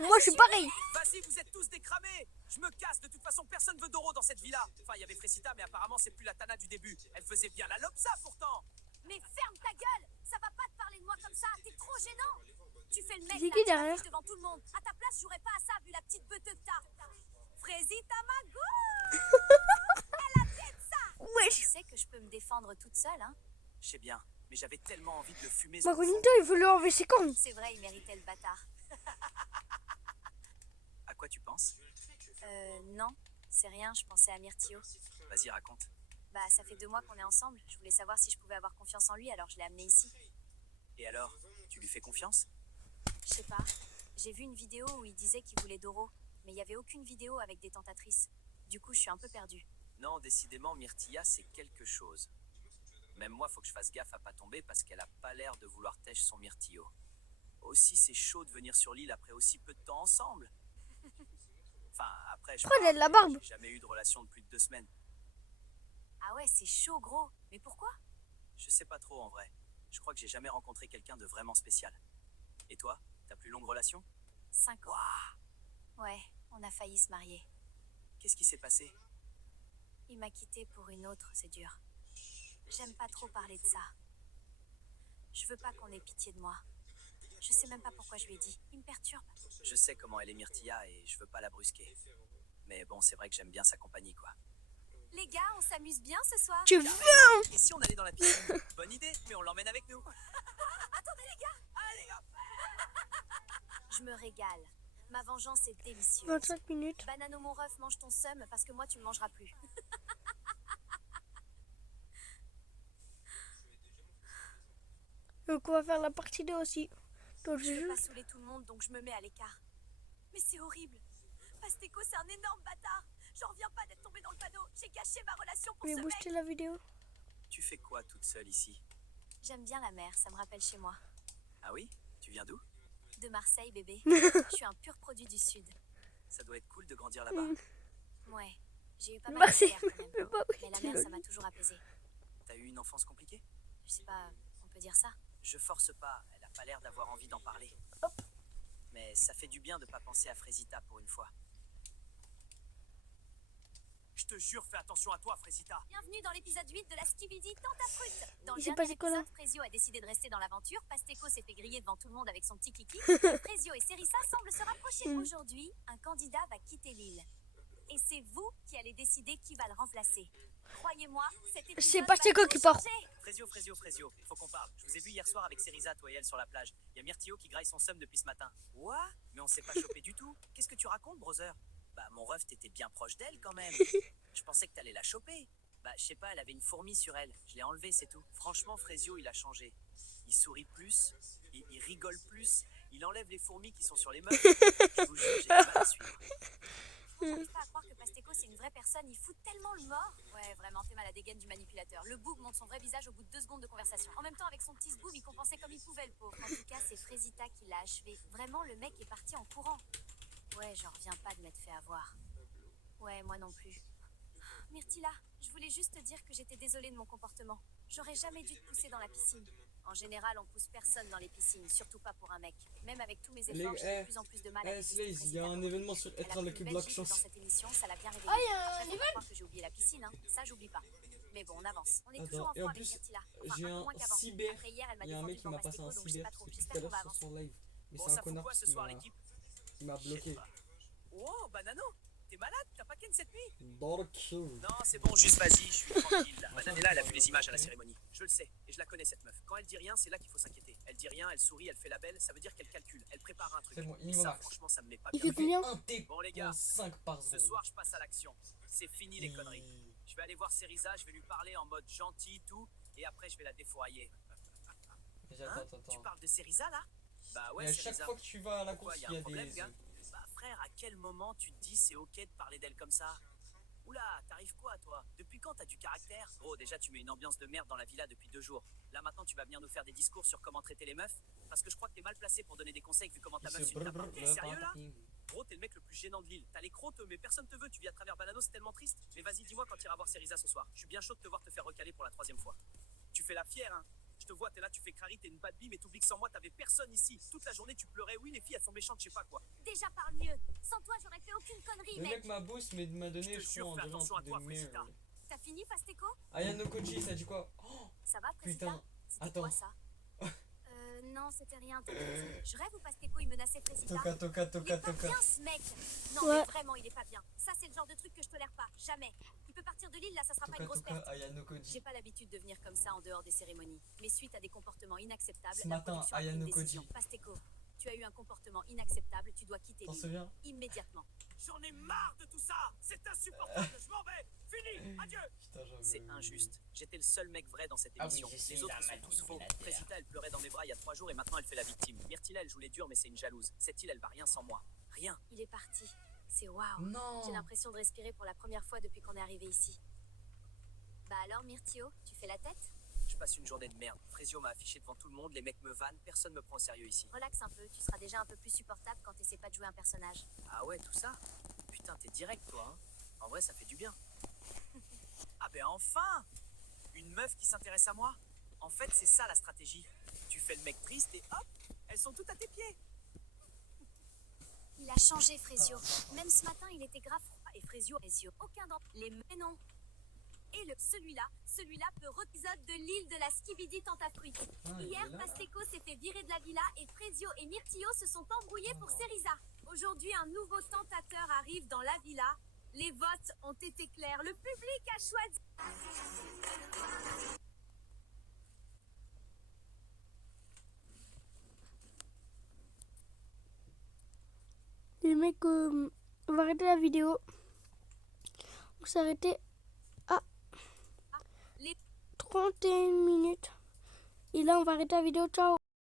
Moi, je suis pareil. Vas-y, vous êtes tous décramés. Je me casse. De toute façon, personne veut Doro dans cette villa. Enfin, il y avait Frésita, mais apparemment, c'est plus la Tana du début. Elle faisait bien la lopsa, pourtant. Mais ferme ta gueule! Ça va pas te parler de moi comme ça, t'es trop gênant! Tu fais le mec C'est là, qui tu derrière? t'affiches devant tout le monde. À ta place, j'aurais pas à ça vu la petite beuteux que t'as. Frésita Magou! Elle a peut-être ça! Wesh. Tu sais que je peux me défendre toute seule, hein? Je sais bien, mais j'avais tellement envie de le fumer. ce Magonito, il veut lui enlever ses cornes. C'est vrai, il méritait le bâtard. À quoi tu penses? Non, c'est rien, je pensais à Myrtio. Vas-y, raconte. Bah, ça fait 2 mois qu'on est ensemble. Je voulais savoir si je pouvais avoir confiance en lui, alors je l'ai amené ici. Et alors, tu lui fais confiance? Je sais pas. J'ai vu une vidéo où il disait qu'il voulait Doro, mais il y avait aucune vidéo avec des tentatrices. Du coup, je suis un peu perdue. Non, décidément, Myrtilla, c'est quelque chose. Même moi, faut que je fasse gaffe à pas tomber parce qu'elle a pas l'air de vouloir tèche son myrtillo. Aussi, c'est chaud de venir sur l'île après aussi peu de temps ensemble. Enfin, après, je Pourquoi elle a de la barbe? j'ai jamais eu de relation de plus de 2 semaines. Ah ouais, c'est chaud, gros. Mais pourquoi? Je sais pas trop en vrai. Je crois que j'ai jamais rencontré quelqu'un de vraiment spécial. Et toi, ta plus longue relation? 5 ans. Ouais, on a failli se marier. Qu'est-ce qui s'est passé? Il m'a quitté pour une autre, c'est dur. J'aime pas trop parler de ça. Je veux pas qu'on ait pitié de moi. Je sais même pas pourquoi je lui ai dit. Il me perturbe. Je sais comment elle est Myrtilla et je veux pas la brusquer. Mais bon, c'est vrai que j'aime bien sa compagnie, quoi. Les gars, on s'amuse bien ce soir. Tu veux? Et si on allait dans la piscine? Bonne idée, mais on l'emmène avec nous. Attendez les gars. Allez, hop. Je me régale. Ma vengeance est délicieuse. 25 minutes. Banano mon ref, mange ton seum parce que moi tu me mangeras plus. Donc on va faire la partie 2 aussi. Donc Je veux je pas saouler tout le monde donc je me mets à l'écart. Mais c'est horrible. Pasteco c'est un énorme bâtard. J'en reviens pas d'être tombé dans le panneau. J'ai gâché ma relation pour vais ce mec. booster la vidéo. Tu fais quoi toute seule ici? J'aime bien la mer, ça me rappelle chez moi. Ah oui? Tu viens d'où? De Marseille bébé. Je suis un pur produit du sud. Ça doit être cool de grandir là-bas. Ouais. J'ai eu pas mal de Marseille, galères quand même. même pas Mais la oui, mer ça m'a toujours apaisé. T'as eu une enfance compliquée? Je sais pas, on peut dire ça. Je force pas, elle a pas l'air d'avoir envie d'en parler. Mais ça fait du bien de pas penser à Frésita pour une fois. Je te jure, fais attention à toi, Frésita. Bienvenue dans l'épisode 8 de la Skibidi Tente à Fruit. Dans le Il s'est dernier passé quoi, là? épisode, Frésio a décidé de rester dans l'aventure. Pasteco s'est fait griller devant tout le monde avec son petit kiki. Frésio et Cerissa semblent se rapprocher. Aujourd'hui, un candidat va quitter l'île. Et c'est vous qui allez décider qui va le remplacer. Croyez-moi, cet épisode C'est va Pasteco tout qui part. changer. Frésio, faut qu'on parle. Je vous ai vu hier soir avec Cerisa, toi et elle, sur la plage. Il y a Myrtio qui graille son seum depuis ce matin. What? Mais on s'est pas chopé du tout. Qu'est-ce que tu racontes, brother? Bah, mon ref, t'étais bien proche d'elle quand même. Je pensais que t'allais la choper. Bah, je sais pas, elle avait une fourmi sur elle. Je l'ai enlevée, c'est tout. Franchement, Frésio, il a changé. Il sourit plus, il rigole plus, il enlève les fourmis qui sont sur les meubles. Je vous jure, j'ai du mal à suivre. J'arrive pas à croire que Pasteco c'est une vraie personne, il fout tellement le mort. Ouais, vraiment, t'es mal à dégaine du manipulateur. Le boug montre son vrai visage au bout de 2 secondes de conversation. En même temps, avec son petit zboub, il compensait comme il pouvait le pauvre. En tout cas, c'est Frésita qui l'a achevé. Vraiment, le mec est parti en courant. Ouais, j'en reviens pas de m'être fait avoir. Ouais, moi non plus. Myrtilla, je voulais juste te dire que j'étais désolée de mon comportement. J'aurais jamais dû te pousser dans la piscine. En général, on pousse personne dans les piscines, surtout pas pour un mec. Même avec tous mes efforts, j'ai de plus en plus de mal à détester Slaze, il y Frésita a un comme événement elle. sur Elle a Être pris le une cube belle Block gifle dans Chance. cette émission, ça l'a bien réveillée. Ah, il y a un Après, faut event. pas croire que j'ai oublié la piscine, hein. Ça j'oublie pas. Mais bon, on avance. On est toujours Attends, en et fond en avec plus, Myrtilla. Enfin, j'ai un peu un moins qu'avant. cyber. Après hier, elle m'a Il y a un défendu mec qui devant m'a passé Pasteco, un donc je sais cyber pas trop. tout J'espère à qu'on va l'heure sur avancer. son live. Mais Bon, c'est un ça fout connard quoi ce soir, l'équipe? qui m'a bloqué. Oh, Banano, t'es malade? T'as pas ken cette nuit? Dark. Non, c'est bon, juste vas-y, je suis tranquille. Là. Bananella, elle a vu les images à la cérémonie. Je le sais, et je la connais cette meuf. Quand elle dit rien, c'est là qu'il faut s'inquiéter. Elle dit rien, elle sourit, elle fait la belle, ça veut dire qu'elle calcule. Elle prépare un truc. C'est bon, Et il me ça, max. franchement, ça me met pas Il bien. fait combien? Un T. Bon, les gars, 5 par ce seconde. soir, je passe à l'action. C'est fini les conneries. Je vais aller voir Cerisa, je vais lui parler en mode gentil, tout, et après, je vais la défourailler. Mais Hein? attends. Tu parles de Cerisa, là? Bah Et ouais, à chaque Cerisa. fois que tu vas à la Pourquoi, course, y a il y un a problème, des. gars? Bah frère, à quel moment tu te dis c'est ok de parler d'elle comme ça? Oula, t'arrives quoi toi? Depuis quand t'as du caractère? Gros, déjà tu mets une ambiance de merde dans la villa depuis 2 jours. Là maintenant tu vas venir nous faire des discours sur comment traiter les meufs? Parce que je crois que t'es mal placé pour donner des conseils vu comment ta meuf suit ta part. T'es sérieux là? Gros, t'es le mec le plus gênant de l'île. T'as les crocs, mais personne te veut. Tu vis à travers Banano, c'est tellement triste. Mais vas-y, dis-moi quand t'iras voir Cerisa ce soir. Je suis bien chaud de te voir te faire recaler pour la 3e fois. Tu fais la fière, hein? Je te vois, t'es là, tu fais crari, t'es une bad bee, mais t'oublies que sans moi, t'avais personne ici. Toute la journée, tu pleurais. Oui, les filles, elles sont méchantes, je sais pas quoi. Déjà parle mieux. Sans toi, j'aurais fait aucune connerie, Le mec. mec m'a boost, mais m'a donné, Je te je jure, crois, fais un attention à de toi, merde. Frésita. T'as fini, Pasteco? Ayano Koji, ça dit quoi? Oh, Ça va, Frésita? putain. C'était Attends. quoi ça? Non, c'était rien, t'inquiète. Je rêve où Pasteco il menaçait Frésita. Toka. Il est pas bien ce mec. Non Ouais. mais vraiment il est pas bien. Ça c'est le genre de truc que je tolère pas. Jamais. Il peut partir de l'île là, ça sera pas une grosse perte. Ayano J'ai Koji. pas l'habitude de venir comme ça en dehors des cérémonies. Mais suite à des comportements inacceptables, Ce la matin, production a pris une Ayano décision. Koji. Pasteco, tu as eu un comportement inacceptable, tu dois quitter T'en l'île. souviens? Immédiatement. J'en ai marre de tout ça. C'est insupportable. Je m'en vais. Fini. Adieu. Putain, j'avoue. C'est injuste. J'étais le seul mec vrai dans cette Ah oui, émission. je suis Les autres un sont tous faux. manipulateur. Frésita, elle pleurait dans mes bras il y a 3 jours et maintenant elle fait la victime. Myrtilla, elle joue les durs mais c'est une jalouse. Cette île, elle va rien sans moi. Rien. Il est parti. C'est waouh. Non. J'ai l'impression de respirer pour la première fois depuis qu'on est arrivé ici. Bah alors Myrtio, tu fais la tête? Je passe une journée de merde. Frésio m'a affiché devant tout le monde, les mecs me vannent, personne me prend au sérieux ici. Relaxe un peu, tu seras déjà un peu plus supportable quand t'essaies pas de jouer un personnage. Ah ouais, tout ça? Putain, t'es direct toi, hein. En vrai, ça fait du bien. Ah ben enfin! Une meuf qui s'intéresse à moi? En fait, c'est ça la stratégie. Tu fais le mec triste et hop, elles sont toutes à tes pieds. Il a changé Frésio. Même ce matin, il était grave froid. Et Frésio, aucun d'entre les mais non. Et celui-là peut épisode de l'île de la Skibidi Tentafruit. Hier, Pasteco s'est fait virer de la villa et Frezio et Myrtillo se sont embrouillés pour Cerisa. Aujourd'hui, un nouveau tentateur arrive dans la villa. Les votes ont été clairs. Le public a choisi. Les mecs, on va arrêter la vidéo. On s'est arrêté à 31 minutes. Et là, on va arrêter la vidéo. Ciao.